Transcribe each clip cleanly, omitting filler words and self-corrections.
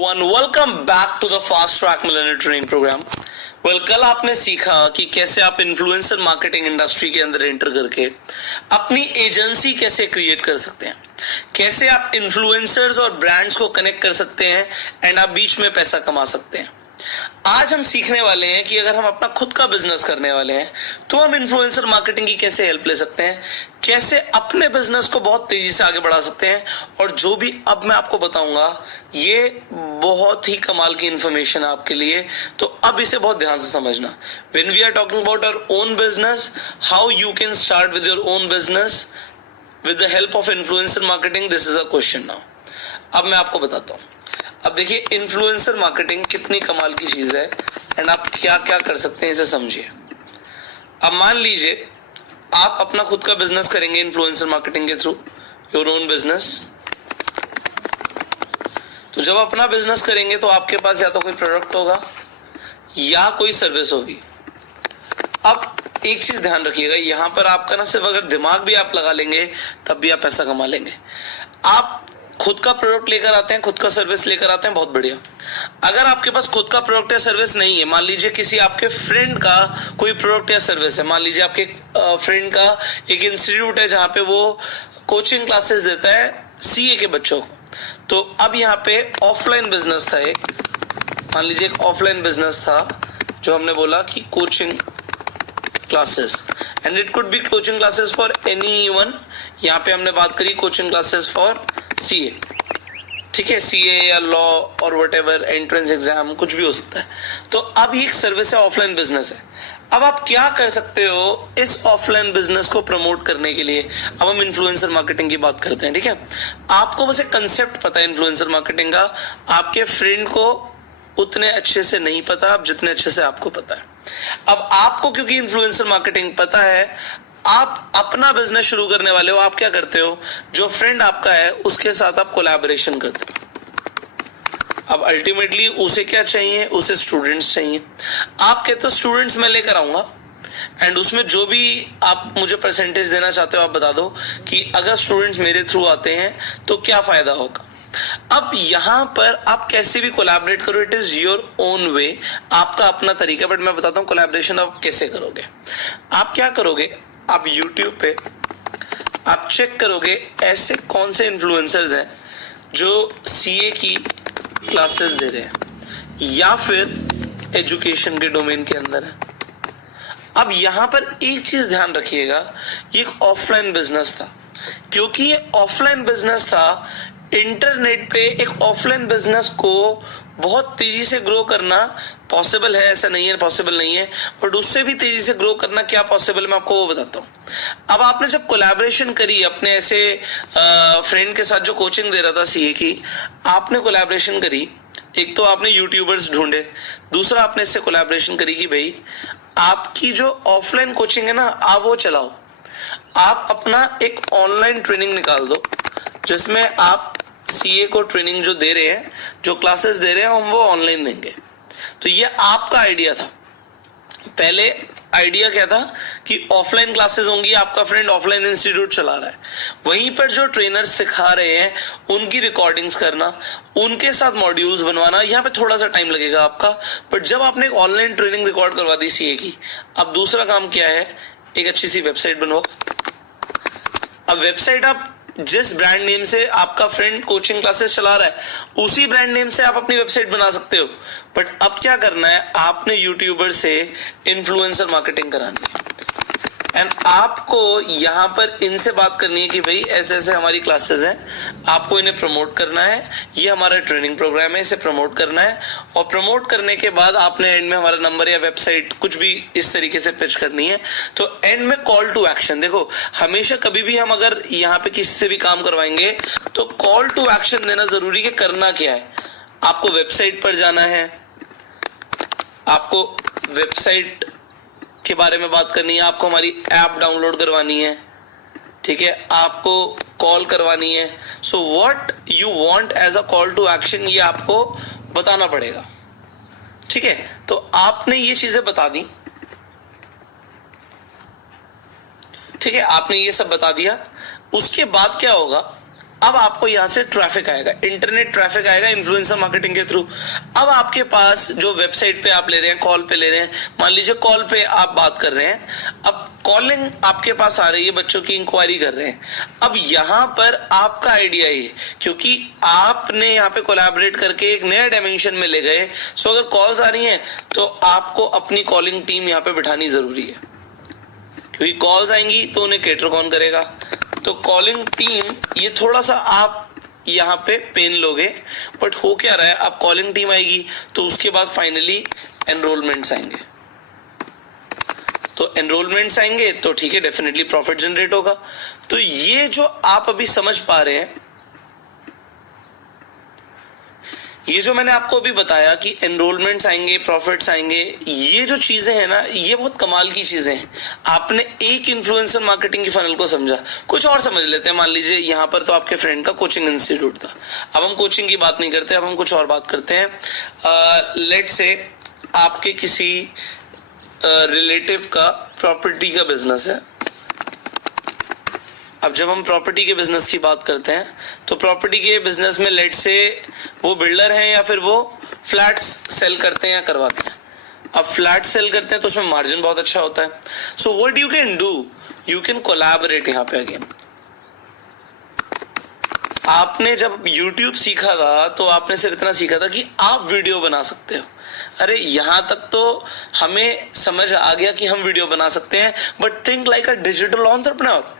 everyone, welcome back to the Fast Track Millionaire Training Program. कल आपने सीखा कि कैसे आप इन्फ्लुएंसर मार्केटिंग इंडस्ट्री के अंदर एंटर करके अपनी एजेंसी कैसे क्रिएट कर सकते हैं, कैसे आप इन्फ्लुएंसर्स और ब्रांड्स को कनेक्ट कर सकते हैं एंड आप बीच में पैसा कमा सकते हैं। आज हम सीखने वाले हैं कि अगर हम अपना खुद का बिजनेस करने वाले हैं तो हम इन्फ्लुएंसर मार्केटिंग की कैसे हेल्प ले सकते हैं, कैसे अपने बिजनेस को बहुत तेजी से आगे बढ़ा सकते हैं। और जो भी अब मैं आपको बताऊंगा ये बहुत ही कमाल की इंफॉर्मेशन है आपके लिए, तो अब इसे बहुत ध्यान से समझना। When we are talking about our own business, how you can start with your own business with the help of influencer marketing, this is a question now. अब मैं आपको बताता हूं। अब देखिए इन्फ्लुएंसर मार्केटिंग कितनी कमाल की चीज है एंड आप क्या क्या कर सकते हैं इसे समझिए। अब मान लीजिए आप अपना खुद का बिजनेस करेंगे इन्फ्लुएंसर मार्केटिंग के थ्रू, योर ओन बिजनेस। तो जब अपना बिजनेस करेंगे तो आपके पास या तो कोई प्रोडक्ट होगा या कोई सर्विस होगी। अब एक चीज ध्यान रखिएगा, यहां पर आपका ना सिर्फ अगर दिमाग भी आप लगा लेंगे तब भी आप पैसा कमा लेंगे। आप खुद का प्रोडक्ट लेकर आते हैं, खुद का सर्विस लेकर आते हैं, बहुत बढ़िया। अगर आपके पास खुद का प्रोडक्ट या सर्विस नहीं है, मान लीजिए किसी आपके फ्रेंड का कोई प्रोडक्ट या सर्विस है, मान लीजिए आपके फ्रेंड का एक इंस्टीट्यूट है जहां पे वो कोचिंग क्लासेस देता है सीए के बच्चों को। तो अब यहाँ पे ऑफलाइन बिजनेस था एक, मान लीजिए एक ऑफलाइन बिजनेस था जो हमने बोला कि coaching classes, and it could be coaching classes for anyone. यहाँ पे हमने बात करी कोचिंग क्लासेस फॉर सीए, ठीक है, सीए या लॉ और व्हाटएवर, एंट्रेंस एग्जाम, कुछ भी हो सकता है। तो अब ये एक सर्विस है, ऑफलाइन बिजनेस है। अब आप क्या कर सकते हो इस ऑफलाइन बिजनेस को प्रमोट करने के लिए। अब हम इन्फ्लुएंसर मार्केटिंग की बात करते हैं, ठीक है। आपको बस एक कंसेप्ट पता है इन्फ्लुएंसर मार्केटिंग का, आपके फ्रेंड को उतने अच्छे से नहीं पता अब जितने अच्छे से आपको पता है। अब आपको क्योंकि इन्फ्लुएंसर मार्केटिंग पता है, आप अपना बिजनेस शुरू करने वाले हो, आप क्या करते हो, जो फ्रेंड आपका है उसके साथ आप कोलैबोरेशन करते हो। अब अल्टीमेटली उसे क्या चाहिए, उसे स्टूडेंट्स चाहिए। आप कहते हो स्टूडेंट्स मैं लेकर आऊंगा एंड उसमें जो भी आप मुझे परसेंटेज देना चाहते हो आप बता दो कि अगर स्टूडेंट्स मेरे थ्रू आते हैं तो क्या फायदा होगा। अब यहां पर आप कैसे भी कोलैबोरेट करो, it is your own way, आपका अपना तरीका। बट मैं बताता हूं कोलैबोरेशन आप कैसे करोगे। आप क्या करोगे, आप YouTube पे आप चेक करोगे ऐसे कौन से इन्फ्लुएंसर्स हैं जो सीए की क्लासेस दे रहे हैं या फिर एजुकेशन के डोमेन के अंदर है। अब यहां पर एक चीज ध्यान रखिएगा, ये एक ऑफलाइन बिजनेस था। क्योंकि ये ऑफलाइन बिजनेस था, इंटरनेट पे एक ऑफलाइन बिजनेस को बहुत तेजी से ग्रो करना पॉसिबल है, ऐसा नहीं है पॉसिबल नहीं है, बट उससे भी तेजी से ग्रो करना क्या पॉसिबल है मैं आपको वो बताता हूँ। अब आपने जब कोलैबोरेशन करी अपने ऐसे फ्रेंड के साथ जो कोचिंग दे रहा था सीए की, आपने कोलैबोरेशन करी, एक तो आपने यूट्यूबर्स ढूंढे, दूसरा आपने इससे कोलैबोरेशन करी कि भाई आपकी जो ऑफलाइन कोचिंग है ना आप वो चलाओ, आप अपना एक ऑनलाइन ट्रेनिंग निकाल दो जिसमें आप सीए को ट्रेनिंग जो दे रहे हैं, जो क्लासेस दे रहे हैं हम वो ऑनलाइन देंगे। तो ये आपका आइडिया था। पहले आइडिया क्या था कि ऑफलाइन क्लासेस होंगी, आपका फ्रेंड ऑफलाइन इंस्टीट्यूट चला रहा है, वहीं पर जो ट्रेनर्स सिखा रहे हैं उनकी रिकॉर्डिंग्स करना, उनके साथ मॉड्यूल्स बनवाना, यहाँ पे थोड़ा सा टाइम लगेगा आपका। बट जब आपने एक ऑनलाइन ट्रेनिंग रिकॉर्ड करवा दी सीए की, अब दूसरा काम क्या है, एक अच्छी सी वेबसाइट बनवाओ। अब वेबसाइट आप जिस ब्रांड नेम से आपका फ्रेंड कोचिंग क्लासेस चला रहा है उसी ब्रांड नेम से आप अपनी वेबसाइट बना सकते हो। बट अब क्या करना है, आपने यूट्यूबर से इन्फ्लुएंसर मार्केटिंग करानी है एंड आपको यहां पर इनसे बात करनी है कि भाई ऐसे ऐसे हमारी क्लासेस हैं, आपको इन्हें प्रमोट करना है, ये हमारा ट्रेनिंग प्रोग्राम है, इसे प्रमोट करना है। और प्रमोट करने के बाद आपने एंड में हमारा नंबर या वेबसाइट कुछ भी इस तरीके से पिच करनी है। तो एंड में कॉल टू एक्शन, देखो हमेशा कभी भी हम अगर यहाँ पे किसी से भी काम करवाएंगे तो कॉल टू एक्शन देना जरूरी है। करना क्या है, आपको वेबसाइट पर जाना है, आपको वेबसाइट के बारे में बात करनी है, आपको हमारी ऐप डाउनलोड करवानी है, ठीक है, आपको कॉल करवानी है। So what you want as a call to action ये आपको बताना पड़ेगा, ठीक है। तो आपने ये चीजें बता दी, ठीक है, आपने ये सब बता दिया। उसके बाद क्या होगा, अब आपको यहां से ट्रैफिक आएगा, इंटरनेट ट्रैफिक आएगा इन्फ्लुएंसर मार्केटिंग के थ्रू। अब आपके पास जो वेबसाइट पे आप ले रहे हैं, कॉल पे ले रहे हैं, मान लीजिए कॉल पे आप बात कर रहे हैं, अब कॉलिंग आपके पास आ रही है, बच्चों की इंक्वायरी कर रहे हैं। अब यहां पर आपका आइडिया ये, क्योंकि आपने यहां पे कोलैबोरेट करके एक नया डायमेंशन में ले गए, सो अगर कॉल्स आ रही हैं तो आपको अपनी कॉलिंग टीम यहां पे बिठानी जरूरी है, क्योंकि कॉल्स आएंगी तो उन्हें कैटर कौन करेगा। तो कॉलिंग टीम ये थोड़ा सा आप यहां पे पेन लोगे, बट हो क्या रहा है, अब कॉलिंग टीम आएगी तो उसके बाद फाइनली एनरोलमेंट्स आएंगे। तो एनरोलमेंट्स आएंगे तो ठीक है, डेफिनेटली प्रॉफिट जनरेट होगा। तो ये जो आप अभी समझ पा रहे हैं, ये जो मैंने आपको अभी बताया कि एनरोलमेंट्स आएंगे, प्रॉफिट्स आएंगे, ये जो चीजें हैं ना, ये बहुत कमाल की चीजें हैं। आपने एक इन्फ्लुएंसर मार्केटिंग की फनल को समझा। कुछ और समझ लेते हैं। मान लीजिए यहां पर तो आपके फ्रेंड का कोचिंग इंस्टीट्यूट था, अब हम कोचिंग की बात नहीं करते, अब हम कुछ और बात करते हैं। लेट्स से आपके किसी रिलेटिव का प्रॉपर्टी का बिजनेस है। अब जब हम प्रॉपर्टी के बिजनेस की बात करते हैं तो प्रॉपर्टी के बिजनेस में लेट से वो बिल्डर हैं या फिर वो फ्लैट्स सेल करते हैं या करवाते हैं। अब फ्लैट सेल करते हैं तो उसमें मार्जिन बहुत अच्छा होता है। So what you can do, you can collaborate. यहां पे अगेन आपने जब YouTube सीखा था तो आपने सिर्फ इतना सीखा था कि आप वीडियो बना सकते हो। अरे यहां तक तो हमें समझ आ गया कि हम वीडियो बना सकते हैं, but think like a digital entrepreneur.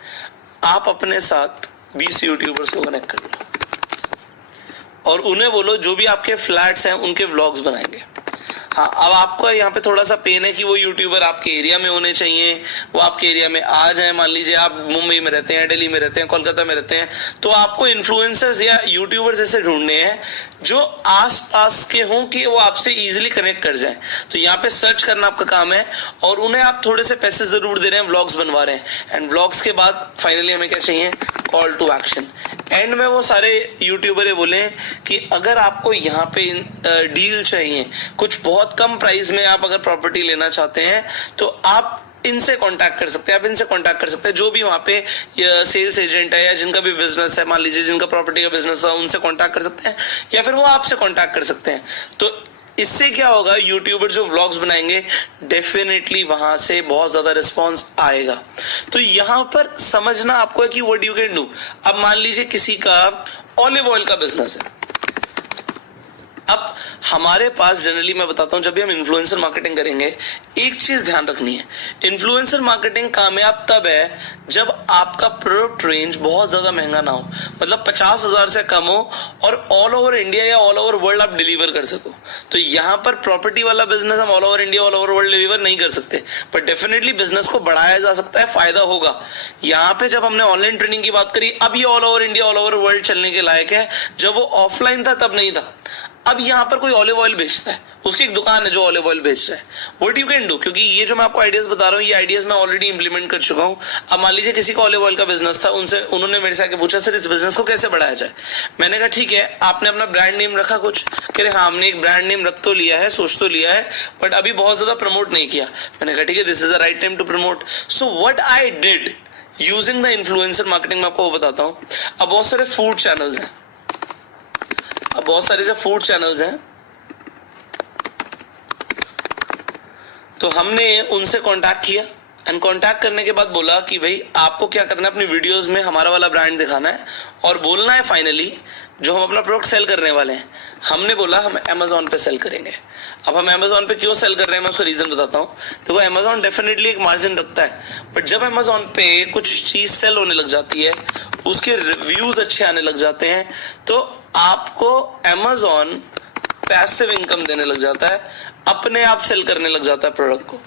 आप अपने साथ 20 यूट्यूबर्स को कनेक्ट कर लो और उन्हें बोलो जो भी आपके फ्लैट्स हैं उनके व्लॉग्स बनाएंगे। हाँ, अब आपको यहाँ पे थोड़ा सा पेन है कि वो यूट्यूबर आपके एरिया में होने चाहिए, वो आपके एरिया में आ जाए। मान लीजिए आप मुंबई में रहते हैं, दिल्ली में रहते हैं, कोलकाता में रहते हैं, तो आपको इन्फ्लुएंसर्स या यूट्यूबर्स ऐसे ढूंढने हैं जो आस पास के हों कि वो आपसे इजीली कनेक्ट कर जाए। तो यहाँ पे सर्च करना आपका काम है और उन्हें आप थोड़े से पैसे जरूर दे रहे हैं, व्लॉग्स बनवा रहे हैं। एंड व्लॉग्स के बाद फाइनली हमें क्या चाहिए, कॉल टू एक्शन। एंड में वो सारे यूट्यूबर ये बोले कि अगर आपको यहाँ पे डील चाहिए, कुछ बहुत कम प्राइस में आप अगर प्रॉपर्टी लेना चाहते हैं तो आप इनसे कांटेक्ट कर सकते हैं, आप इनसे कांटेक्ट कर सकते हैं। जो भी वहां पे सेल्स एजेंट है या जिनका भी बिजनेस है, मान लीजिए जिनका प्रॉपर्टी का बिजनेस है, उनसे कांटेक्ट कर सकते हैं या फिर वो आपसे कांटेक्ट कर सकते हैं। तो इससे क्या होगा, यूट्यूबर जो व्लॉग्स बनाएंगे डेफिनेटली वहां से बहुत ज्यादा रिस्पांस आएगा। तो यहां पर समझना आपको है कि व्हाट यू कैन डू। अब मान लीजिए किसी का ऑलिव ऑयल का बिजनेस है। अब हमारे पास जनरली मैं बताता हूं, जब भी हम इन्फ्लुएंसर मार्केटिंग करेंगे एक चीज ध्यान रखनी है, इन्फ्लुएंसर मार्केटिंग कामयाब तब है जब आपका प्रोडक्ट रेंज बहुत ज्यादा महंगा ना हो, मतलब 50,000 से कम हो और ऑल ओवर इंडिया या ऑल ओवर वर्ल्ड आप डिलीवर कर सको। तो यहाँ पर प्रॉपर्टी वाला बिजनेस हम all over India, all over world deliver नहीं कर सकते, पर डेफिनेटली बिजनेस को बढ़ाया जा सकता है, फायदा होगा। यहाँ पे जब हमने ऑनलाइन ट्रेनिंग की बात करी, अब ये all over India, all over world चलने के लायक है। जब वो ऑफलाइन था तब नहीं था। अब यहाँ पर कोई ऑलिव ऑयल बेचता है, उसकी एक दुकान है जो ऑलिव ऑयल बेच रहा है। व्हाट यू कैन डू, क्योंकि ये जो मैं आपको आइडियाज बता रहा हूँ ये आइडियाज मैं ऑलरेडी इंप्लीमेंट कर चुका हूँ। अब मान लीजिए किसी का ऑलिव ऑयल का बिजनेस था, उन्होंने मेरे से आके पूछा सर इस बिजनेस को कैसे बढ़ाया जाए। मैंने कहा ठीक है, आपने अपना ब्रांड नेम रखा कुछ? कह रहे हाँ हमने एक ब्रांड नेम रख तो लिया है, सोच तो लिया है, बट अभी बहुत ज्यादा प्रमोट नहीं किया। मैंने कहा ठीक है, this is the right time to promote. So what I did using the influencer marketing, मैं आपको बताता हूँ। अब बहुत सारे फूड चैनल्स हैं, अब बहुत सारे जो फूड चैनल्स हैं, तो हमने उनसे कांटेक्ट किया एंड कांटेक्ट करने के बाद बोला कि भाई आपको क्या करना है, अपनी वीडियोस में हमारा वाला ब्रांड दिखाना है और बोलना है फाइनली जो हम अपना प्रोडक्ट सेल करने वाले हैं। हमने बोला हम Amazon पे सेल करेंगे। अब हम Amazon पे क्यों सेल कर रहे हैं मैं उसका रीजन बताता हूँ। देखो Amazon डेफिनेटली एक मार्जिन रखता है, बट जब Amazon पे कुछ चीज सेल होने लग जाती है, उसके रिव्यूज अच्छे आने लग जाते हैं, तो आपको Amazon पैसिव इनकम देने लग जाता है, अपने आप सेल करने लग जाता है प्रोडक्ट को।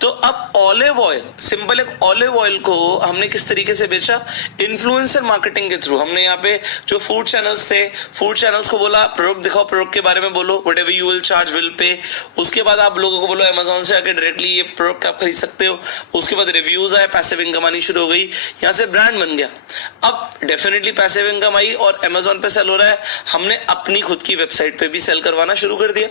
तो अब ऑलिव ऑयल, सिंपल एक ऑलिव ऑयल को हमने किस तरीके से बेचा, इन्फ्लुएंसर मार्केटिंग के थ्रू। हमने यहाँ पे जो फूड चैनल्स थे, फूड चैनल्स को बोला प्रोडक्ट दिखाओ, प्रोडक्ट के बारे में बोलो, whatever you will charge will pay. उसके बाद आप लोगों को बोलो Amazon से आके डायरेक्टली ये प्रोडक्ट आप खरीद सकते हो। उसके बाद रिव्यूज आए, पैसिव इनकम आनी शुरू हो गई, यहाँ से ब्रांड बन गया। अब डेफिनेटली पैसिव इनकम आई और Amazon पे सेल हो रहा है, हमने अपनी खुद की वेबसाइट पे भी सेल करवाना शुरू कर दिया।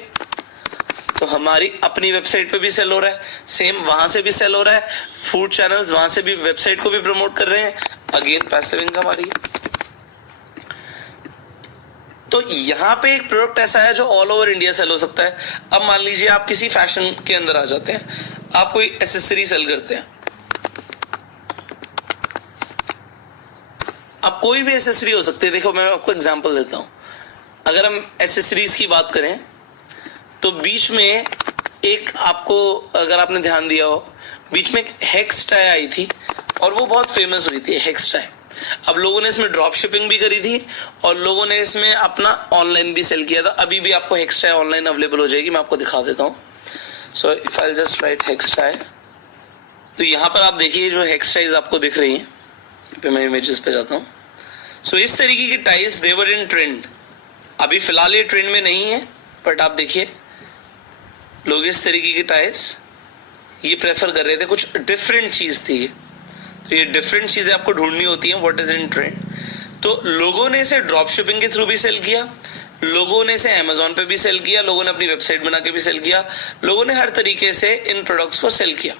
तो हमारी अपनी वेबसाइट पे भी सेल हो रहा है, सेम वहां से भी सेल हो रहा है, फूड चैनल्स वहां से भी वेबसाइट को भी प्रमोट कर रहे हैं, अगेन पैसिव इनकम आ रही है। तो यहाँ पे एक प्रोडक्ट ऐसा है जो ऑल ओवर इंडिया सेल हो सकता है। अब मान लीजिए आप किसी फैशन के अंदर आ जाते हैं, आप कोई एसेसरी सेल करते हैं। अब कोई भी एसेसरी हो सकती है। देखो मैं आपको एग्जांपल देता हूं। अगर हम एसेसरीज की बात करें तो बीच में एक, आपको अगर आपने ध्यान दिया हो, बीच में एक हेक्स टाई आई थी और वो बहुत फेमस हुई थी हेक्स टाई। अब लोगों ने इसमें ड्रॉप शिपिंग भी करी थी और लोगों ने इसमें अपना ऑनलाइन भी सेल किया था। अभी भी आपको हेक्स टाई ऑनलाइन अवेलेबल हो जाएगी, मैं आपको दिखा देता हूं। So if I just right hex tie, तो यहां पर आप देखिए जो हेक्स टाइज आपको दिख रही हैं, पे मैं इमेजेस पे जाता हूं। सो इस तरीके की टाइज दे वर इन ट्रेंड। अभी फिलहाल ये ट्रेंड में नहीं है, बट आप देखिए लोग इस तरीके की टाइज ये प्रेफर कर रहे थे। कुछ डिफरेंट चीज थी ये, तो ये डिफरेंट चीजें आपको ढूंढनी होती हैं, व्हाट इज इन ट्रेंड। तो लोगों ने इसे ड्रॉप शिपिंग के थ्रू भी सेल किया, लोगों ने इसे अमेजोन पे भी सेल किया, लोगों ने अपनी वेबसाइट बना के भी सेल किया, लोगों ने हर तरीके से इन प्रोडक्ट्स को सेल किया।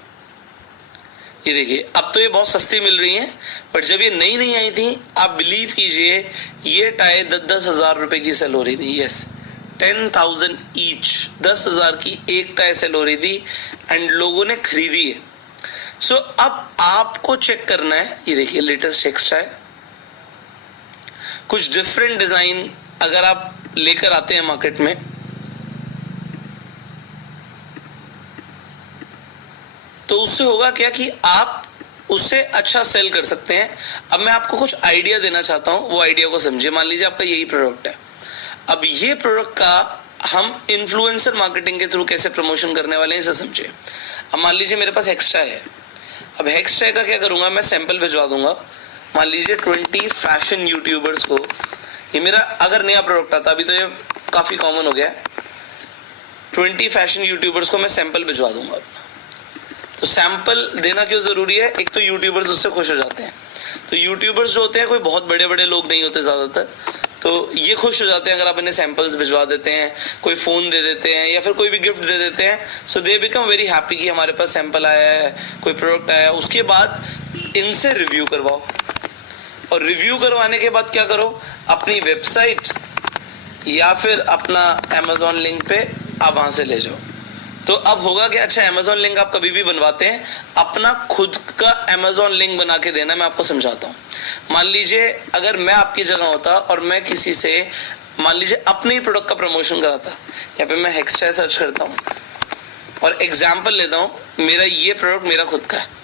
ये देखिए अब तो ये बहुत सस्ती मिल रही हैं, बट जब ये नई नई आई थी, आप बिलीव कीजिए ये टाई 10-10 हजार रुपए की सेल हो रही थी। यस, 10,000 ईच, 10,000 की एक टाई सेल हो रही थी एंड लोगों ने खरीदी है। सो अब आपको चेक करना है, ये देखिए लेटेस्ट हेक्स टाई, कुछ डिफरेंट डिजाइन अगर आप लेकर आते हैं मार्केट में, तो उससे होगा क्या कि आप उससे अच्छा सेल कर सकते हैं। अब मैं आपको कुछ आइडिया देना चाहता हूं, वो आइडिया को समझिए। मान लीजिए आपका यही प्रोडक्ट है। अब ये प्रोडक्ट का हम इन्फ्लुएंसर मार्केटिंग के थ्रू कैसे प्रमोशन करने वाले हैं, इसे समझिए। अब मान लीजिए मेरे पास हेक्स टाई है। अब हेक्स टाई का क्या करूंगा, मैं सैंपल भिजवा दूंगा। मान लीजिए 20 फैशन यूट्यूबर्स को, ये मेरा अगर नया प्रोडक्ट आता, अभी तो ये काफी कॉमन हो गया है, 20 फैशन यूट्यूबर्स को मैं सैंपल भिजवा दूंगा। तो सैंपल देना क्यों जरूरी है, एक तो यूट्यूबर्स उससे खुश हो जाते हैं। तो यूट्यूबर्स जो होते हैं कोई बहुत बड़े बड़े लोग नहीं होते ज्यादातर, तो ये खुश हो जाते हैं अगर आप इन्हें सैंपल्स भिजवा देते हैं, कोई फोन दे देते हैं या फिर कोई भी गिफ्ट दे देते हैं। सो दे बिकम वेरी हैप्पी कि हमारे पास सैंपल आया है, कोई प्रोडक्ट आया है। उसके बाद इनसे रिव्यू करवाओ, और रिव्यू करवाने के बाद क्या करो, अपनी वेबसाइट या फिर अपना अमेजोन लिंक पे आप वहां से ले जाओ। तो अब होगा क्या, अच्छा अमेजोन लिंक आप कभी भी बनवाते हैं, अपना खुद का अमेजोन लिंक बना के देना। मैं आपको समझाता हूं। मान लीजिए अगर मैं आपकी जगह होता और मैं किसी से मान लीजिए अपने ही प्रोडक्ट का प्रमोशन कराता, यहाँ पे मैं हेक्स टाई सर्च करता हूं और एग्जाम्पल लेता हूं, मेरा ये प्रोडक्ट मेरा खुद का है।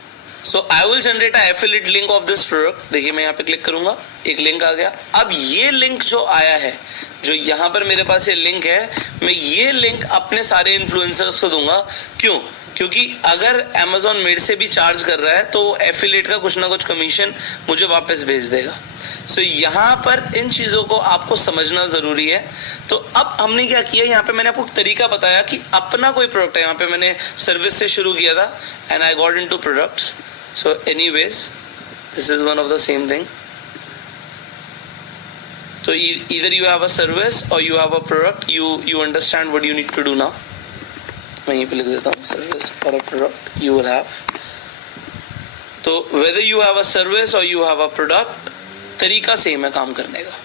So I will generate affiliate link of this product. देखिए मैं यहाँ पे क्लिक करूंगा, एक लिंक आ गया। अब ये लिंक जो आया है, जो यहाँ पर मेरे पास ये लिंक है, मैं ये लिंक अपने सारे इन्फ्लुएंसर्स को दूंगा। क्यों? क्योंकि अगर अमेजोन मेरे से भी चार्ज कर रहा है तो एफिलिएट का कुछ ना कुछ कमीशन मुझे वापस भेज देगा। सो यहाँ पर इन चीजों को आपको समझना जरूरी है। तो अब हमने क्या किया, यहाँ पे मैंने आपको तरीका बताया कि अपना कोई प्रोडक्ट है, यहाँ पे मैंने सर्विस से शुरू किया था and I got into products. So anyways, this is one of the same thing. So either you have a service or you have a product. You understand what you need to do now. मैं यहीं पे लिख देता हूँ, service or a product you will have. तो whether you have a service or you have a product, तरीका same है काम करने का।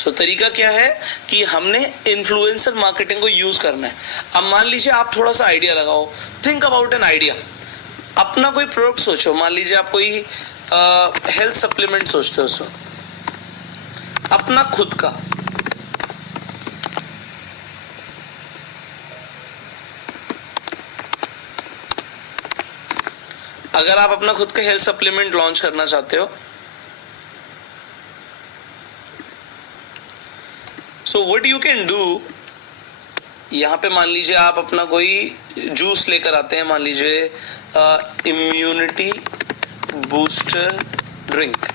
So तरीका क्या है कि हमने इन्फ्लुएंसर मार्केटिंग को यूज करना है। अब मान लीजिए आप थोड़ा सा आइडिया लगाओ, थिंक अबाउट एन आइडिया। अपना कोई प्रोडक्ट सोचो, मान लीजिए आप कोई हेल्थ सप्लीमेंट सोचते हो, सो अपना खुद का। अगर आप अपना खुद का हेल्थ सप्लीमेंट लॉन्च करना चाहते हो, सो व्हाट यू कैन डू, यहाँ पे मान लीजिए आप अपना कोई जूस लेकर आते हैं, मान लीजिए इम्यूनिटी बूस्टर ड्रिंक,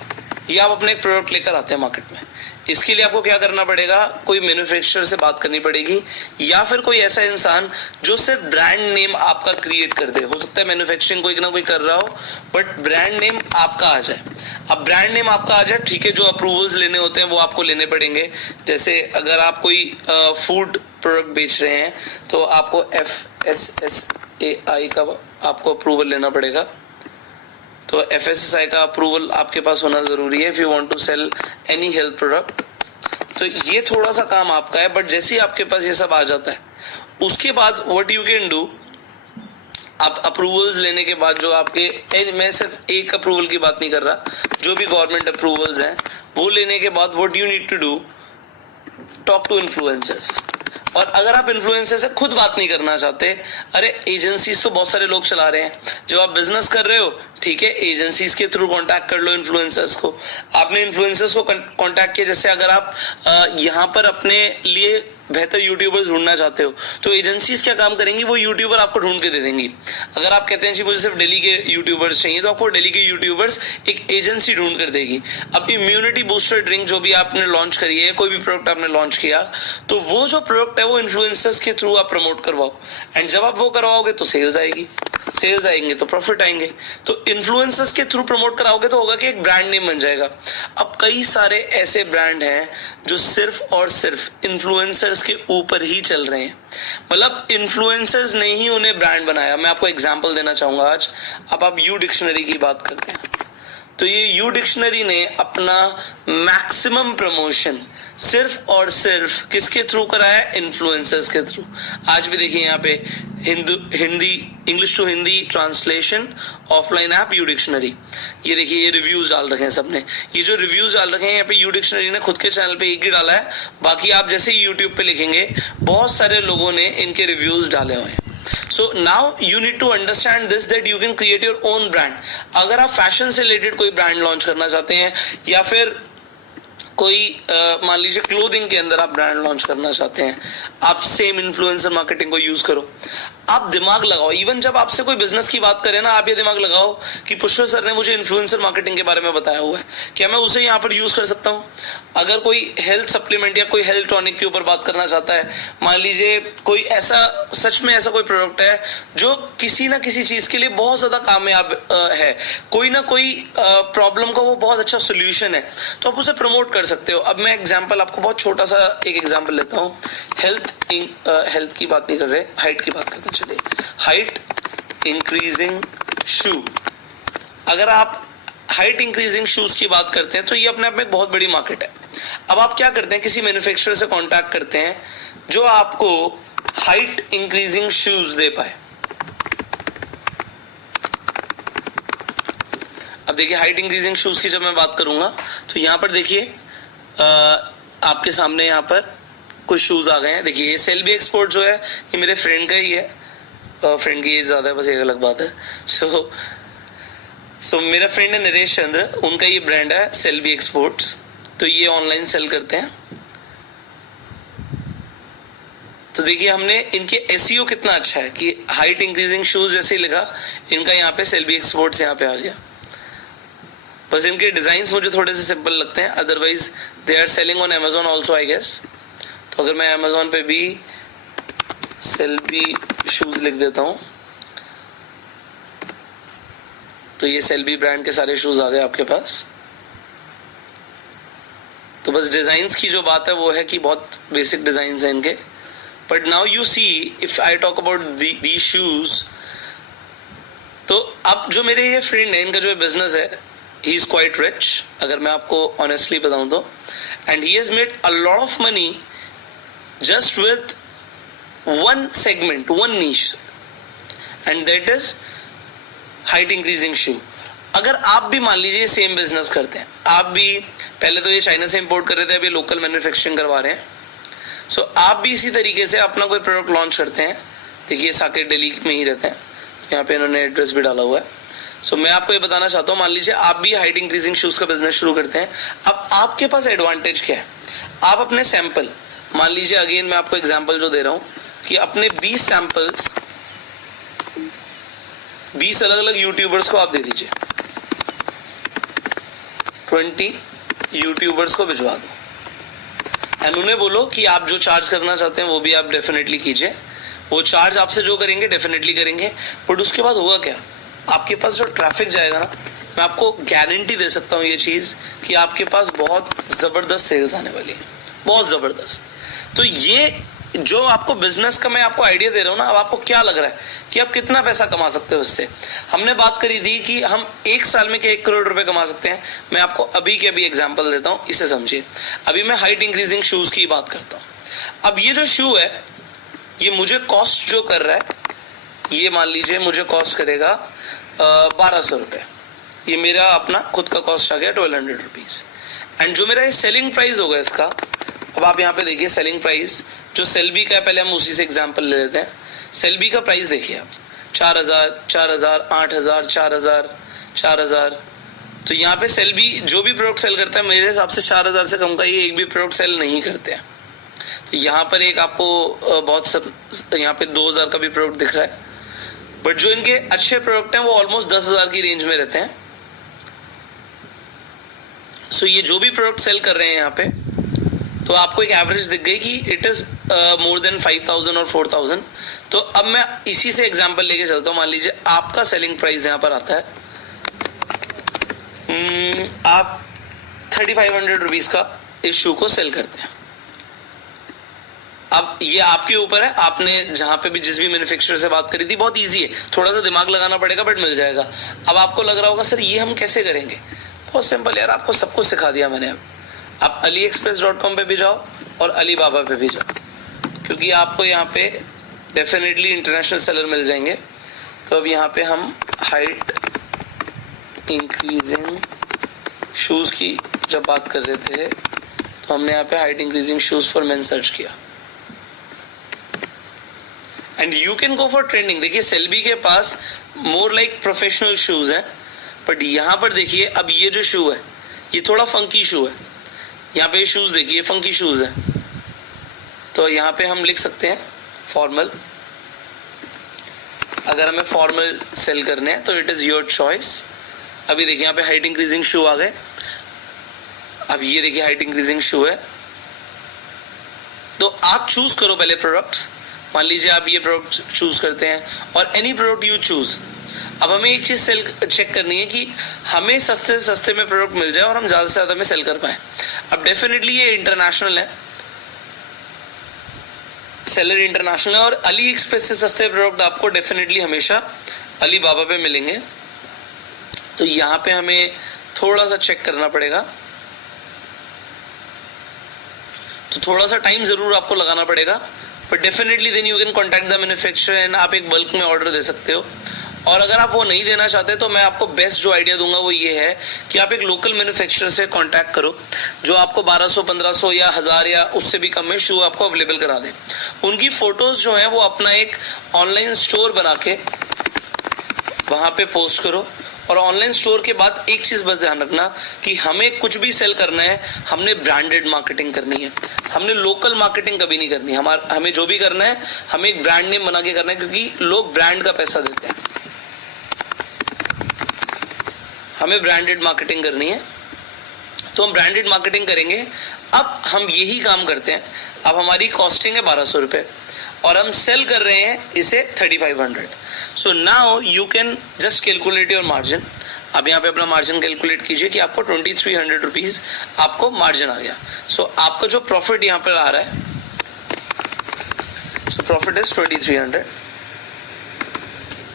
ये आप अपने एक प्रोडक्ट लेकर आते हैं मार्केट में। इसके लिए आपको क्या करना पड़ेगा, कोई मैन्युफैक्चरर से बात करनी पड़ेगी या फिर कोई ऐसा इंसान जो सिर्फ ब्रांड नेम आपका क्रिएट कर दे। हो सकता है मैन्युफैक्चरिंग कोई ना कोई कर रहा हो, बट ब्रांड नेम आपका आ जाए। अब ब्रांड नेम आपका आ जाए, ठीक है, जो अप्रूवल्स लेने होते हैं वो आपको लेने पड़ेंगे। जैसे अगर आप कोई फूड प्रोडक्ट बेच रहे हैं तो आपको FSSAI का आपको अप्रूवल लेना पड़ेगा। तो FSSAI का अप्रूवल आपके पास होना जरूरी है if you want to sell any health product. तो ये थोड़ा सा काम आपका है, बट जैसे ही आपके पास ये सब आ जाता है उसके बाद व्हाट यू कैन डू, आप अप्रूवल्स लेने के बाद जो आपके, मैं सिर्फ एक अप्रूवल की बात नहीं कर रहा, जो भी गवर्नमेंट अप्रूवल्स हैं वो लेने के बाद what you need to do, talk to influencers. और अगर आप इन्फ्लुएंसर से खुद बात नहीं करना चाहते, अरे एजेंसीज तो बहुत सारे लोग चला रहे हैं, जब आप बिजनेस कर रहे हो ठीक है एजेंसीज के थ्रू कांटेक्ट कर लो इन्फ्लुएंसर्स को। आपने इन्फ्लुएंसर्स को कांटेक्ट किया, जैसे अगर आप यहाँ पर अपने लिए बेहतर यूट्यूबर्स ढूंढना चाहते हो तो एजेंसीज क्या काम करेंगी, वो यूट्यूबर आपको ढूंढ के दे देंगी। अगर आप कहते हैं जी मुझे सिर्फ दिल्ली के यूट्यूबर्स चाहिए, तो आपको दिल्ली के यूट्यूबर्स एक एजेंसी ढूंढ कर देगी। अब इम्यूनिटी बूस्टर ड्रिंक जो भी आपने लॉन्च करी है, कोई भी प्रोडक्ट आपने लॉन्च किया, तो वो जो प्रोडक्ट है वो इन्फ्लुएंसर्स के थ्रू आप प्रमोट करवाओ, एंड जब आप वो करवाओगे तो सेल्स आएगी, सेल्स आएंगे तो प्रॉफिट आएंगे। तो इन्फ्लुएंसर्स के थ्रू प्रमोट कराओगे तो होगा कि एक ब्रांड नेम बन जाएगा। अब कई सारे ऐसे ब्रांड हैं जो सिर्फ और सिर्फ इन्फ्लुएंसर्स के ऊपर ही चल रहे हैं, मतलब इन्फ्लुएंसर्स ने ही उन्हें ब्रांड बनाया। मैं आपको एग्जांपल देना चाहूंगा आज। अब आप यू डिक्शनरी की बात करते हैं, तो ये यू डिक्शनरी ने अपना मैक्सिमम प्रमोशन सिर्फ और सिर्फ किसके थ्रू कराया, इन्फ्लुएंसर्स के थ्रू। आज भी देखिए यहाँ पे Hindi English to Hindi translation offline app U dictionary, ये देखिए ये रिव्यूज डाल रखे हैं सबने। ये जो रिव्यूज डाल रखे हैं यहाँ पे यू डिक्शनरी ने खुद के चैनल पे एक ही डाला है, बाकी आप जैसे ही यूट्यूब पे लिखेंगे बहुत सारे लोगों ने इनके रिव्यूज डाले हुए हैं। So now you need to understand this, that you can create your own brand. अगर आप फैशन से रिलेटेड कोई ब्रांड लॉन्च करना चाहते हैं, या फिर कोई मान लीजिए क्लोथिंग के अंदर आप ब्रांड लॉन्च करना चाहते हैं, आप सेम इन्फ्लुएंसर मार्केटिंग को यूज करो। आप दिमाग लगाओ, इवन जब आपसे कोई बिजनेस की बात करे ना, आप ये दिमाग लगाओ कि पुष्कर सर ने मुझे इन्फ्लुएंसर मार्केटिंग के बारे में बताया हुआ है, क्या मैं उसे यहाँ पर यूज कर सकता हूँ। अगर कोई हेल्थ सप्लीमेंट या कोई हेल्थ टॉनिक के ऊपर बात करना चाहता है, मान लीजिए कोई ऐसा सच में ऐसा कोई प्रोडक्ट है जो किसी ना किसी चीज के लिए बहुत ज्यादा कामयाब है, कोई ना कोई प्रॉब्लम का वो बहुत अच्छा सोल्यूशन है, तो आप उसे प्रमोट कर सकते हो। अब मैं एग्जांपल आपको बहुत छोटा सा एक एग्जांपल लेता हूँ। हेल्थ की बात नहीं कर रहे, हाइट की बात करते हैं। चलिए, हाइट इंक्रीजिंग शू। अगर आप हाइट इंक्रीजिंग शूज की बात करते हैं तो ये अपने आप में एक बहुत बड़ी मार्केट है। अब आप क्या करते हैं, किसी मैन्युफैक्चरर से कांटेक्ट करते हैं जो आपको हाइट इंक्रीजिंग शूज दे पाए। अब देखिए हाइट इंक्रीजिंग शूज की जब मैं बात करूंगा तो यहां पर देखिए आपके सामने यहां पर कुछ शूज आ गए हैं। देखिए ये सेल्बी एक्सपोर्ट जो है ये मेरे फ्रेंड का ही है, फ्रेंड की एज ज्यादा है, बस एक अलग बात है। सो मेरा फ्रेंड है नरेश चंद्र, उनका ये ब्रांड है सेल्बी एक्सपोर्ट्स, तो ये ऑनलाइन सेल करते हैं। तो देखिए हमने इनके एसईओ कितना अच्छा है कि हाइट इंक्रीजिंग शूज जैसे ही लिखा, इनका यहाँ पे सेल्बी एक्सपोर्ट्स यहाँ पे आ गया। बस इनके डिजाइन मुझे थोड़े से सिंपल लगते हैं, otherwise they are selling on Amazon also I guess. तो अगर मैं अमेजोन पे भी सेल्बी शूज लिख देता हूं तो ये सेल्बी ब्रांड के सारे शूज आ गए आपके पास। तो बस डिजाइन्स की जो बात है वो है कि बहुत बेसिक डिजाइन्स हैं इनके, but now you see if I talk about the shoes, तो अब जो मेरे ये फ्रेंड है इनका जो बिजनेस है, ही इज क्वाइट रिच, अगर मैं आपको ऑनेस्टली बताऊं तो, and he has made a lot of money just with one segment, one niche, and that is height increasing shoe. अगर आप भी मान लीजिए सेम बिजनेस करते हैं, आप भी पहले तो ये चाइना से इंपोर्ट कर रहे थे, अभी लोकल मैन्युफैक्चरिंग करवा रहे हैं, सो आप भी इसी तरीके से अपना कोई प्रोडक्ट लॉन्च करते हैं। देखिए साकेत दिल्ली में ही रहते हैं, यहाँ पे इन्होंने एड्रेस भी डाला हुआ है। सो मैं आपको ये बताना चाहता हूँ, मान लीजिए आप भी हाइट इंक्रीजिंग शूज का बिजनेस शुरू करते हैं। अब आपके पास एडवांटेज क्या है, आप अपने सैंपल, मान लीजिए अगेन मैं आपको एग्जांपल जो दे रहा हूं कि अपने 20 सैंपल्स 20 अलग अलग यूट्यूबर्स को आप दे दीजिए, 20 यूट्यूबर्स को भिजवा दो, एंड उन्हें बोलो कि आप जो चार्ज करना चाहते हैं वो भी आप डेफिनेटली कीजिए, वो चार्ज आपसे जो करेंगे डेफिनेटली करेंगे। बट उसके बाद होगा क्या, आपके पास जो ट्रैफिक जाएगा ना, मैं आपको गारंटी दे सकता हूं ये चीज कि आपके पास बहुत जबरदस्त सेल्स आने वाली है, बहुत जबरदस्त। तो ये जो आपको बिजनेस का मैं आपको आइडिया दे रहा हूं ना, अब आपको क्या लग रहा है कि आप कितना पैसा कमा सकते हो इससे। हमने बात करी थी कि हम 1 साल में क्या 1 करोड़ रुपए कमा सकते हैं। मैं आपको अभी के अभी एग्जांपल देता हूं, इसे समझिए। अभी मैं हाइट इंक्रीजिंग शूज की बात करता हूं। अब ये जो शू है, ये मुझे कॉस्ट जो कर रहा है, ये मान लीजिए मुझे कॉस्ट करेगा 1200 रुपए। ये मेरा अपना खुद का कॉस्ट आ गया 1200 रुपीज। एंड जो मेरा ये सेलिंग प्राइस होगा इसका, अब आप यहाँ पे देखिए सेलिंग प्राइस जो सेल्बी का है, पहले हम उसी से एग्जांपल ले लेते हैं। सेल्बी का प्राइस देखिए आप 4000, 4000, 8000, 4000, 4000। तो यहाँ पे सेल्बी जो भी प्रोडक्ट सेल करता है, मेरे हिसाब से 4000 से कम का ये एक भी प्रोडक्ट सेल नहीं करते हैं। तो यहाँ पर एक आपको बहुत सब यहाँ पे 2000 का भी प्रोडक्ट दिख रहा है, बट जो इनके अच्छे प्रोडक्ट हैं वो ऑलमोस्ट 10,000 की रेंज में रहते हैं। सो ये जो भी प्रोडक्ट सेल कर रहे हैं यहाँ पे, तो आपको एक एवरेज दिख गई कि इट इज मोर देन 5000 और 4000। तो अब मैं इसी से एग्जांपल लेके चलता हूँ। मान लीजिए आपका सेलिंग प्राइस यहाँ पर आता है, आप 3500 रुपीज का इस शू को सेल करते हैं। अब ये आपके ऊपर है, आपने जहां पे भी जिस भी मैन्युफैक्चरर से बात करी थी, बहुत इजी है, थोड़ा सा दिमाग लगाना पड़ेगा बट मिल जाएगा। अब आपको लग रहा होगा सर ये हम कैसे करेंगे। बहुत सिंपल यार, आपको सब कुछ सिखा दिया मैंने। आप AliExpress.com पे भी जाओ और अलीबाबा पे भी जाओ, क्योंकि आपको यहाँ पे डेफिनेटली इंटरनेशनल सेलर मिल जाएंगे। तो अब यहाँ पे हम हाइट इंक्रीजिंग शूज की जब बात कर रहे थे, तो हमने यहाँ पे height increasing shoes for men search किया and you can go for trending. देखिए सेल्बी के पास मोर लाइक प्रोफेशनल शूज है, बट यहाँ पर देखिए अब ये जो शू है ये थोड़ा फंकी शू है। यहाँ पे शूज देखिए फंकी शूज है, तो यहाँ पे हम लिख सकते हैं फॉर्मल। अगर हमें फॉर्मल सेल करने हैं तो इट इज योर चॉइस। अभी देखिए यहाँ पे हाइट इंक्रीजिंग शू आ गए। अब ये देखिए हाइट इंक्रीजिंग शू है, तो आप चूज करो पहले प्रोडक्ट्स। मान लीजिए आप ये प्रोडक्ट चूज करते हैं और एनी प्रोडक्ट यू चूज। अब हमें एक चीज सेल चेक करनी है कि हमें सस्ते से सस्ते में प्रोडक्ट मिल जाए और हम ज्यादा से ज्यादा में सेल कर पाए। अब डेफिनेटली ये इंटरनेशनल है, सेलर इंटरनेशनल है, और अली एक्सप्रेस से सस्ते प्रोडक्ट आपको डेफिनेटली हमेशा अलीबाबा पे मिलेंगे। तो यहाँ पे हमें थोड़ा सा चेक करना पड़ेगा, तो थोड़ा सा टाइम जरूर आपको लगाना पड़ेगा, but definitely then you can contact the manufacturer and आप एक बल्क में ऑर्डर दे सकते हो। और अगर आप वो नहीं देना चाहते तो मैं आपको बेस्ट जो आइडिया दूंगा वो ये है कि आप एक लोकल मैन्युफैक्चरर से कांटेक्ट करो जो आपको 1200, 1500 या 1000 या उससे भी कम में शू आपको अवेलेबल करा दे। उनकी फोटोज जो है वो अपना एक ऑनलाइन स्टोर बना के वहां पे पोस्ट करो। और ऑनलाइन स्टोर के बाद एक चीज बस ध्यान रखना कि हमें कुछ भी सेल करना है, हमने ब्रांडेड मार्केटिंग करनी है, हमने लोकल मार्केटिंग कभी नहीं करनी। हमें जो भी करना है हमें एक ब्रांड नेम बना के करना है, क्योंकि लोग ब्रांड का पैसा देते हैं। हमें ब्रांडेड मार्केटिंग करनी है, तो हम ब्रांडेड मार्केटिंग करेंगे। अब हम यही काम करते हैं। अब हमारी कॉस्टिंग है 1200 रुपए और हम सेल कर रहे हैं इसे 3500। So now you can just calculate your margin. अब यहाँ पे अपना मार्जिन कैलकुलेट कीजिए कि आपको 2300 रुपीज आपको मार्जिन आ गया। सो आपका जो प्रॉफिट यहाँ पर आ रहा है, सो प्रॉफिट इज 2300।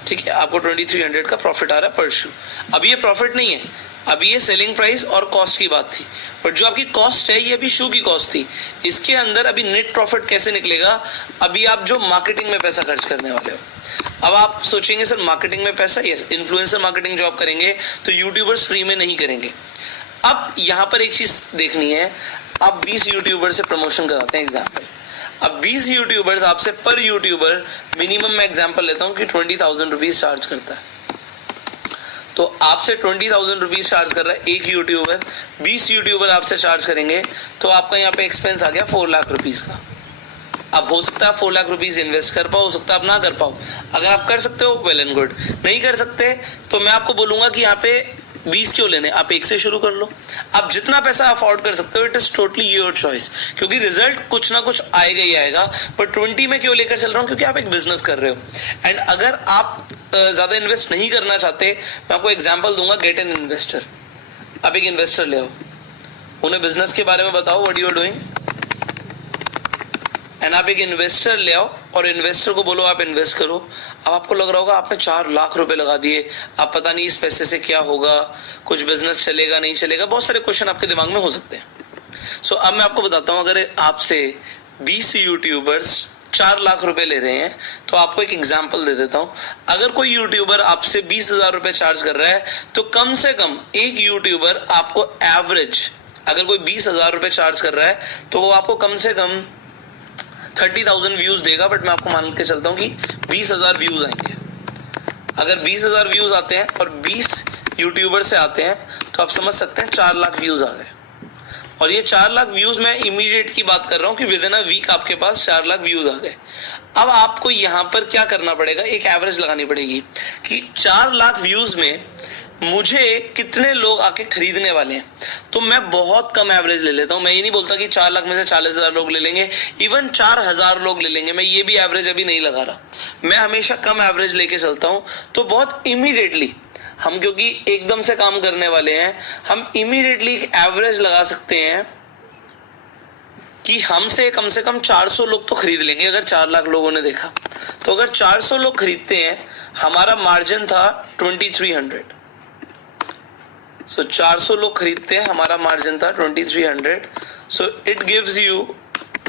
ठीक है, आपको 2300 का प्रॉफिट आ रहा है पर शू। अब ये प्रॉफिट नहीं है, अभी ये सेलिंग प्राइस और कॉस्ट की बात थी, बट जो आपकी कॉस्ट है ये अभी शू की कॉस्ट थी। इसके अंदर अभी नेट प्रॉफिट कैसे निकलेगा, अभी आप जो मार्केटिंग में पैसा खर्च करने वाले हो। अब आप सोचेंगे सर मार्केटिंग में पैसा, यस, इन्फ्लुएंसर मार्केटिंग जो आप करेंगे तो यूट्यूबर्स फ्री में नहीं करेंगे। अब यहाँ पर एक चीज देखनी है, आप 20 यूट्यूबर से प्रमोशन कराते हैं एग्जाम्पल। अब 20 यूट्यूबर्स आपसे पर यूट्यूबर मिनिमम मैं एग्जांपल लेता हूं कि 20,000 रुपीज चार्ज करता है। तो आपसे 20,000 रुपीज चार्ज कर रहा है एक यूट्यूबर, 20 यूट्यूबर आपसे चार्ज करेंगे, तो आपका यहाँ पे एक्सपेंस आ गया 4 लाख रुपीज का। अब हो सकता है 4 लाख रुपीज इन्वेस्ट कर पाओ, हो सकता है आप ना कर पाओ। अगर आप कर सकते हो वेल एंड गुड, नहीं कर सकते तो मैं आपको बोलूंगा कि यहाँ पे 20 क्यों लेने, आप 1 से शुरू कर लो। आप जितना पैसा अफोर्ड कर सकते हो, it is totally your choice, क्योंकि रिजल्ट कुछ ना कुछ आएगा ही आएगा। पर 20 में क्यों लेकर चल रहा हूँ, क्योंकि आप एक बिजनेस कर रहे हो। एंड अगर आप ज्यादा इन्वेस्ट नहीं करना चाहते, मैं आपको एग्जांपल दूंगा, गेट एन इन्वेस्टर। आप एक इन्वेस्टर ले आओ, उन्हें बिजनेस के बारे में बताओ, what you are doing, and आप एक इन्वेस्टर ले आओ और इन्वेस्टर को बोलो आप इन्वेस्ट करो। अब आपको लग रहा होगा आपने 4 लाख रुपए लगा दिए, अब पता नहीं इस पैसे से क्या होगा, कुछ बिजनेस चलेगा नहीं चलेगा, बहुत सारे क्वेश्चन आपके दिमाग में हो सकते हैं। सो अब मैं आपको बताता हूं, अगर आपसे 20 यूट्यूबर्स 4 लाख रुपए ले रहे हैं तो आपको एक एग्जांपल दे देता हूं। अगर कोई यूट्यूबर आपसे 20,000 रुपए चार्ज कर रहा है तो कम से कम एक यूट्यूबर आपको एवरेज, अगर कोई 20,000 रुपए चार्ज कर रहा है तो वो आपको कम से कम 30,000 व्यूज देगा। बट मैं आपको मान के चलता हूं कि 20,000 व्यूज आएंगे। अगर 20,000 व्यूज आते हैं और 20 यूट्यूबर से आते हैं तो आप समझ सकते हैं 4 लाख व्यूज आ गए। और ये 4 लाख व्यूज मैं इमीडिएट की बात कर रहा हूं कि विद इन अ वीक आपके पास 4 लाख व्यूज आ गए। अब आपको यहां पर क्या करना पड़ेगा, एक एवरेज लगानी पड़ेगी कि 4 लाख व्यूज में मुझे कितने लोग आके खरीदने वाले हैं। तो मैं बहुत कम एवरेज ले लेता हूं। मैं ये नहीं बोलता कि 4 लाख में से 40,000 लोग ले लेंगे, इवन 4,000 लोग ले लेंगे, मैं ये भी एवरेज अभी नहीं लगा रहा। मैं हमेशा कम एवरेज लेके चलता हूं। तो बहुत इमीडिएटली हम, क्योंकि एकदम से काम करने वाले हैं, हम इमीडिएटली एक एवरेज लगा सकते हैं कि हमसे कम से कम 400 लोग तो खरीद लेंगे। अगर 4 लाख लोगों ने देखा तो अगर 400 लोग खरीदते हैं, हमारा मार्जिन था 2300। सो 400 लोग खरीदते हैं, हमारा मार्जिन था 2300। So it gives you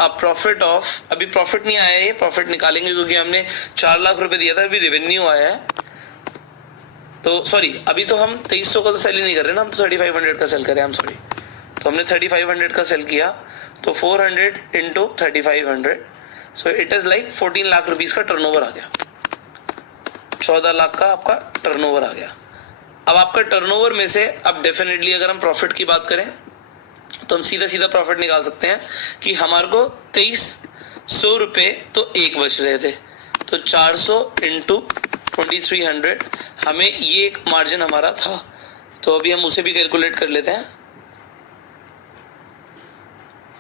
a profit of, अभी प्रॉफिट नहीं आया है, ये प्रॉफिट निकालेंगे क्योंकि हमने 4 लाख रुपए दिया था, अभी रेवेन्यू आया है। तो सॉरी, अभी तो हम 2300 का तो सेल ही नहीं कर रहे ना, हम तो 3500 का सेल कर रहे हैं, सॉरी। तो हमने 3500 का सेल किया, तो 400 into 3500, so it is like 14 lakh rupees का टर्नओवर आ गया। 14 लाख का आपका टर्नओवर आ गया। अब आपका टर्नओवर में से, अब डेफिनेटली अगर हम प्रॉफिट की बात करें तो हम सीधा सीधा प्रॉफिट निकाल सकते हैं कि हमारे को 2300 रुपए तो एक बच रहे थे, तो 400 इंटू 2300, हमें ये एक मार्जिन हमारा था। तो अभी हम उसे भी कैलकुलेट कर लेते हैं।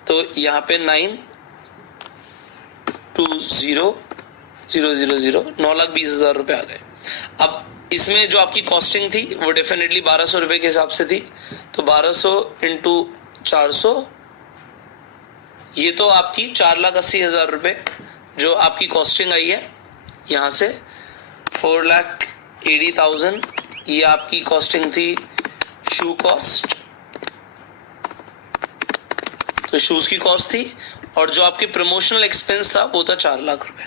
तो यहाँ पे 9,20,000 9,20,000 रुपए आ गए। अब इसमें जो आपकी कॉस्टिंग थी वो डेफिनेटली 1200 रुपए के हिसाब से थी, तो 1200 इंटू 400, ये तो आपकी 4,80,000 रुपए जो आपकी कॉस्टिंग आई है। यहां से 4,80,000 ये आपकी कॉस्टिंग थी शू कॉस्ट, तो शूज की कॉस्ट थी, और जो आपके प्रमोशनल एक्सपेंस था वो था 4 लाख रुपए।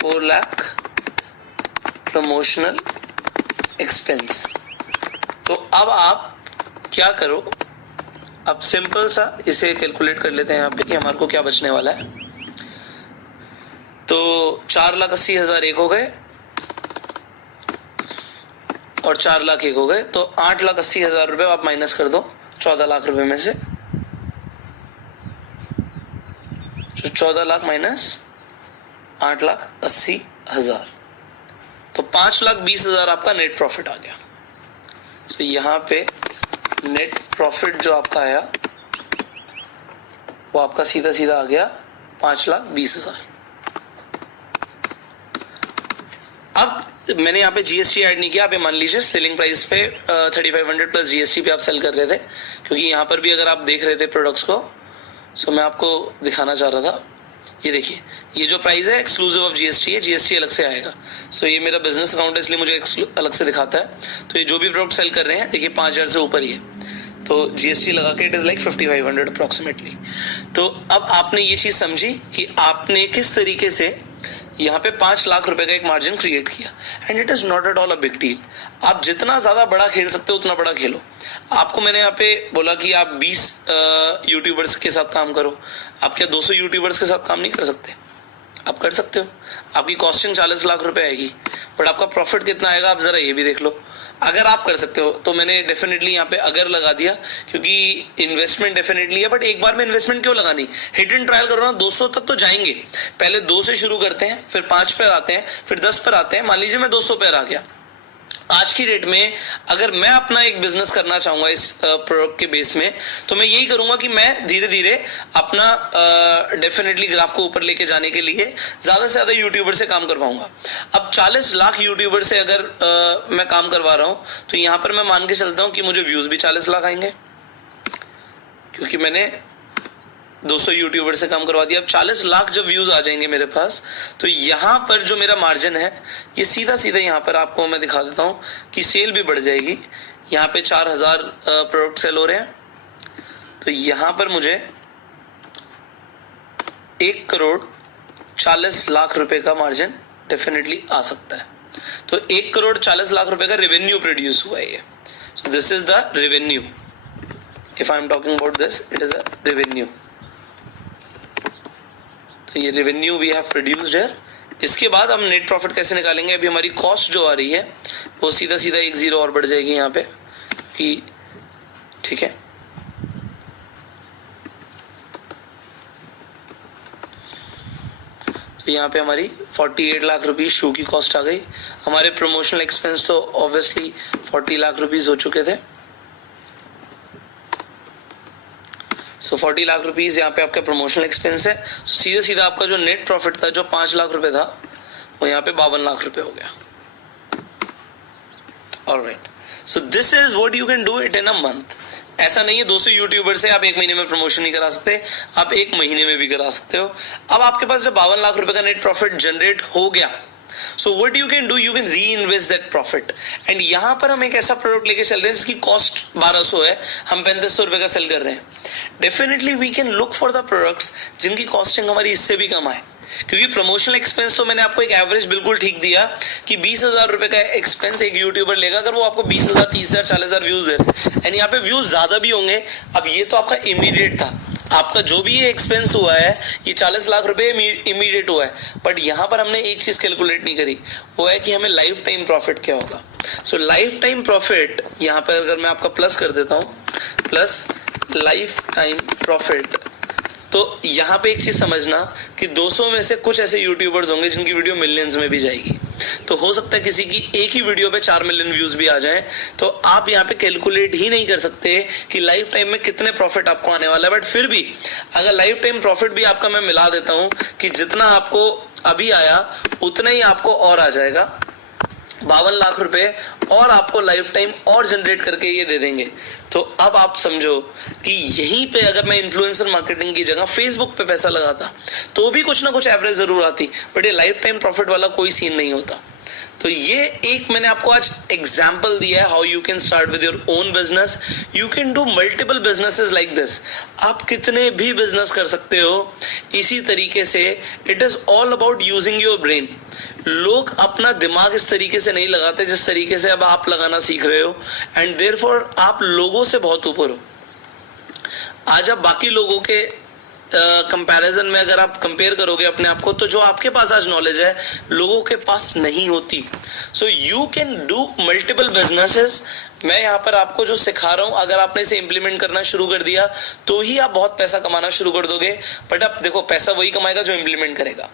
4 लाख प्रमोशनल एक्सपेंस। तो अब आप क्या करो, अब सिंपल सा इसे कैलकुलेट कर लेते हैं यहाँ पे कि हमारे को क्या बचने वाला है। तो 4,80,000 एक हो गए और 4 लाख एक हो गए, तो 8,80,000 रुपए आप माइनस कर दो 14 लाख रुपए में से। तो 14 लाख माइनस 8,80,000, तो 5,20,000 आपका नेट प्रॉफिट आ गया। सो यहाँ पे नेट प्रॉफिट जो आपका आया वो आपका सीधा सीधा आ गया 5,20,000। अब मैंने यहाँ पे जीएसटी ऐड नहीं किया। आप ये मान लीजिए सेलिंग प्राइस पे 3500 प्लस जीएसटी पे आप सेल कर रहे थे, क्योंकि यहाँ पर भी अगर आप देख रहे थे प्रोडक्ट्स को, सो मैं आपको दिखाना चाह रहा था। ये देखिए, ये जो प्राइस है एक्सक्लूसिव ऑफ जीएसटी है, जीएसटी अलग से आएगा। सो ये मेरा बिजनेस अकाउंट है इसलिए मुझे अलग से दिखाता है। तो ये जो भी प्रोडक्ट सेल कर रहे हैं देखिए 5,000 से ऊपर ही है, तो जीएसटी लगा के इट इज लाइक 5,500 अप्रोक्सीमेटली। तो अब आपने ये चीज समझी कि आपने किस तरीके से यहाँ पे 5 लाख रुपए का एक मार्जिन क्रिएट किया, and it is not at all a big deal. आप जितना ज्यादा बड़ा खेल सकते हो उतना बड़ा खेलो। आपको मैंने यहाँ पे बोला कि आप 20 यूट्यूबर्स के साथ काम करो। आप क्या 200 यूट्यूबर्स के साथ काम नहीं कर सकते? आप कर सकते हो। आपकी कॉस्टिंग 40 लाख रुपए आएगी, बट आपका प्रॉफिट कितना आएगा आप जरा ये भी देख लो। अगर आप कर सकते हो तो मैंने डेफिनेटली यहाँ पे अगर लगा दिया, क्योंकि इन्वेस्टमेंट डेफिनेटली है, बट एक बार में इन्वेस्टमेंट क्यों लगानी, हिट एंड ट्रायल करो ना। 200 तक तो जाएंगे, पहले 2 से शुरू करते हैं, फिर 5 पर आते हैं, फिर 10 पर आते हैं। मान लीजिए मैं 200 पर आ गया। आज की डेट में अगर मैं अपना एक बिजनेस करना चाहूंगा इस प्रोडक्ट के बेस में, तो मैं यही करूंगा कि मैं धीरे धीरे अपना डेफिनेटली ग्राफ को ऊपर लेके जाने के लिए ज्यादा से ज्यादा यूट्यूबर से काम करवाऊंगा। अब 40 लाख यूट्यूबर से अगर मैं काम करवा रहा हूं, तो यहां पर मैं मान के चलता हूं कि मुझे व्यूज भी 40 लाख आएंगे, क्योंकि मैंने 200 यूट्यूबर से काम करवा दिया। अब 40 लाख जब व्यूज आ जाएंगे मेरे पास, तो यहाँ पर जो मेरा मार्जिन है ये सीधा सीधा यहाँ पर आपको मैं दिखा देता हूँ कि सेल भी बढ़ जाएगी। यहाँ पे 4000 प्रोडक्ट सेल हो रहे हैं, तो यहाँ पर मुझे 1,40,00,000 रुपए का मार्जिन डेफिनेटली आ सकता है। तो 1,40,00,000 रुपए का रेवेन्यू प्रोड्यूस हुआ है ये। So this is the revenue. If I am talking about this, it is a revenue. तो ये revenue we have produced here. इसके बाद हम नेट प्रॉफिट कैसे निकालेंगे? अभी हमारी कॉस्ट जो आ रही है वो सीधा सीधा 1 0 और बढ़ जाएगी यहाँ पे कि ठीक है। तो यहाँ पे हमारी 48 लाख रुपीज शू की कॉस्ट आ गई। हमारे प्रमोशनल एक्सपेंस तो ऑब्वियसली 40 लाख रुपीज हो चुके थे। सो 40 लाख रुपीज यहाँ पे आपका प्रमोशनल एक्सपेंस है। so, सीधा सीधा आपका जो नेट प्रॉफिट था जो 5 लाख रुपए था वो यहाँ पे 52 लाख रुपए हो गया। Alright, so this is what you can do it in a month. ऐसा नहीं है 200 यूट्यूबर से आप 1 महीने में प्रमोशन नहीं करा सकते, आप 1 महीने में भी करा सकते हो। अब आपके पास जब 52 लाख रुपए का नेट प्रॉफिट जनरेट हो गया, सो what you can do, you can री इन्वेस्ट दैट प्रॉफिट। एंड यहां पर हम एक ऐसा प्रोडक्ट लेके चल रहे हैं जिसकी कॉस्ट 1200 है, हम 3500 रुपए का सेल कर रहे हैं। Definitely we can look for the products जिनकी कॉस्टिंग हमारी इससे भी कम आए, क्योंकि प्रमोशनल एक्सपेंस तो मैंने आपको एक एवरेज बिल्कुल ठीक दिया कि 20,000 रुपए का एक्सपेंस एक यूट्यूबर लेगा अगर वो आपको 20,000, 30,000, 40,000 व्यूज दे रहे। एंड यहाँ पे व्यूज ज्यादा भी होंगे। अब ये तो आपका इमीडिएट था, आपका जो भी ये एक्सपेंस हुआ है ये 40 लाख रुपए इमीडिएट हुआ है। बट यहाँ पर हमने एक चीज कैलकुलेट नहीं करी, वो है कि हमें लाइफ टाइम प्रॉफिट क्या होगा। सो लाइफ टाइम प्रॉफिट यहाँ पर अगर मैं आपका प्लस कर देता हूँ, प्लस लाइफ टाइम प्रॉफिट, तो यहाँ पे एक चीज समझना कि 200 में से कुछ ऐसे यूट्यूबर्स होंगे जिनकी वीडियो मिलियंस में भी जाएगी। तो हो सकता है किसी की एक ही वीडियो पे 4 मिलियन व्यूज भी आ जाएं। तो आप यहाँ पे कैलकुलेट ही नहीं कर सकते कि लाइफ टाइम में कितने प्रॉफिट आपको आने वाला है। बट फिर भी अगर लाइफ टाइम प्रॉफिट भी आपका मैं मिला देता हूँ कि जितना आपको अभी आया उतना ही आपको और आ जाएगा, 52 लाख रुपए और आपको लाइफ टाइम और जनरेट करके ये दे देंगे। तो अब आप समझो कि यहीं पे अगर मैं इन्फ्लुएंसर मार्केटिंग की जगह फेसबुक पे पैसा लगाता तो भी कुछ ना कुछ एवरेज जरूर आती, बट ये लाइफ टाइम प्रॉफिट वाला कोई सीन नहीं होता। तो ये एक मैंने आपको आज एग्जाम्पल दिया है how you can start with your own business. You can do multiple businesses like this. आप कितने भी बिजनेस कर सकते हो इसी तरीके से। It is all about using your brain. लोग अपना दिमाग इस तरीके से नहीं लगाते जिस तरीके से अब आप लगाना सीख रहे हो, एंड देयरफॉर आप लोगों से बहुत ऊपर हो। आज आप बाकी लोगों के कंपैरिजन में अगर आप कंपेयर करोगे अपने आप को, तो जो आपके पास आज नॉलेज है लोगों के पास नहीं होती। So you can do multiple businesses. मैं यहाँ पर आपको जो सिखा रहा हूं, अगर आपने इसे इंप्लीमेंट करना शुरू कर दिया तो ही आप बहुत पैसा कमाना शुरू कर दोगे। बट अब देखो, पैसा वही कमाएगा जो इंप्लीमेंट करेगा।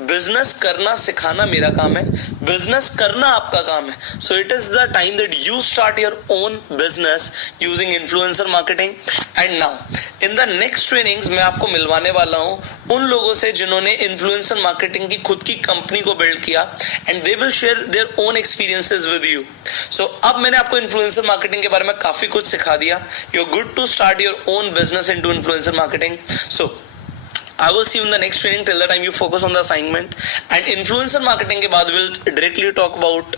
बिजनेस करना सिखाना मेरा काम है, बिजनेस करना आपका काम है। So it is the time that you start your own business using influencer marketing. And now in the next trainings मैं आपको मिलवाने वाला हूं उन लोगों से जिन्होंने इन्फ्लुएंसर मार्केटिंग की खुद की कंपनी को बिल्ड किया, and they will share their own experiences with you. So अब मैंने आपको इन्फ्लुएंसर मार्केटिंग के बारे में काफी कुछ सिखा दिया। You are good to start your own business into influencer marketing. So I will see you in the next training. Till the time you focus on the assignment. And influencer marketing के बाद we'll directly talk about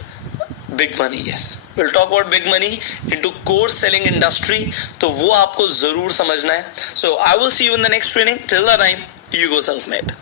big money. Yes, we'll talk about big money into course selling industry. तो वो आपको जरूर समझना है. So I will see you in the next training. Till the time you go self-made.